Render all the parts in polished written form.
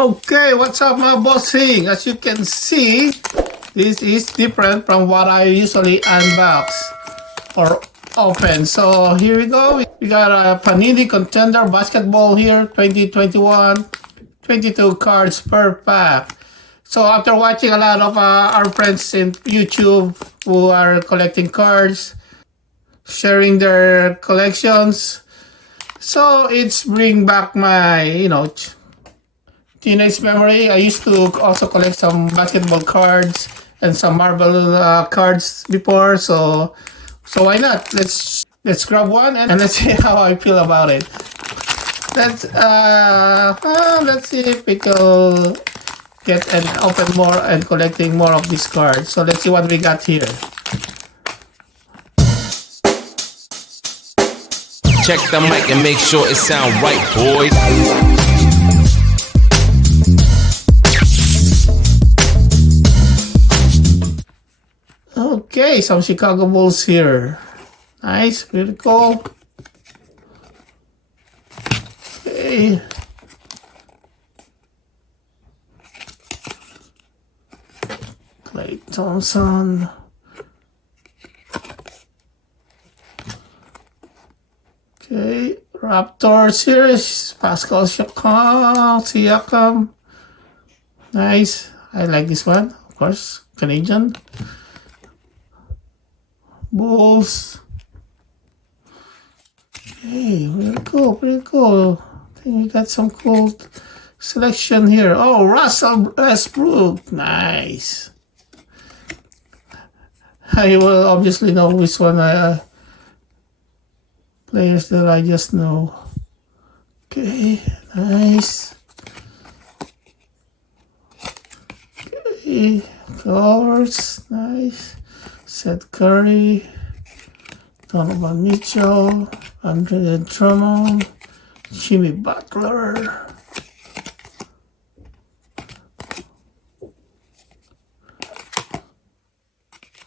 Okay, what's up mga bossing? As you can see, this is different from what I usually unbox or open. So here we go. We got a Panini Contender Basketball here, 2021, 22 cards per pack. So after watching a lot of our friends in YouTube who are collecting cards, sharing their collections, so it's bring back my, teenage memory. I used to also collect some basketball cards and some marble cards before, so why not? Let's grab one and let's see how I feel about it. Let's see if we can get and open more and collecting more of these cards. So let's see what we got here. Check the mic and make sure it sound right, boys. Okay, some Chicago Bulls here. Nice, pretty cool. Okay. Klay Thompson. Okay, Raptors here. Pascal Siakam. Nice. I like this one, of course. Canadian. Bulls. Okay, pretty cool, pretty cool. I think we got some cool selection here. Oh, Russell Westbrook. Nice. I will obviously know which one players that I just know. Okay, nice. Okay, colors, nice. Seth Curry, Donovan Mitchell, Andre Drummond, Jimmy Butler. I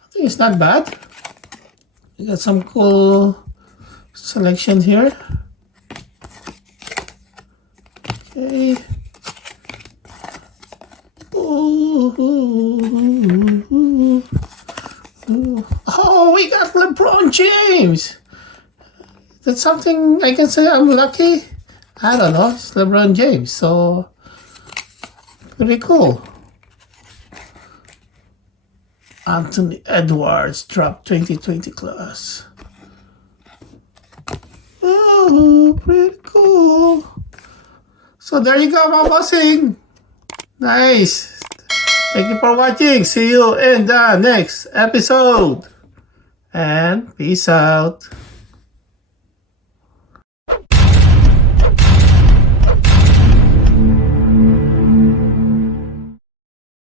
think it's not bad. We got some cool selection here. Okay. Ooh. Oh, we got LeBron James. That's something I can say I'm lucky. I don't know. It's LeBron James, so pretty cool. Anthony Edwards dropped 2020 class. Oh, pretty cool. So there you go, my bossing. Nice. Thank you for watching. See you in the next episode. And peace out.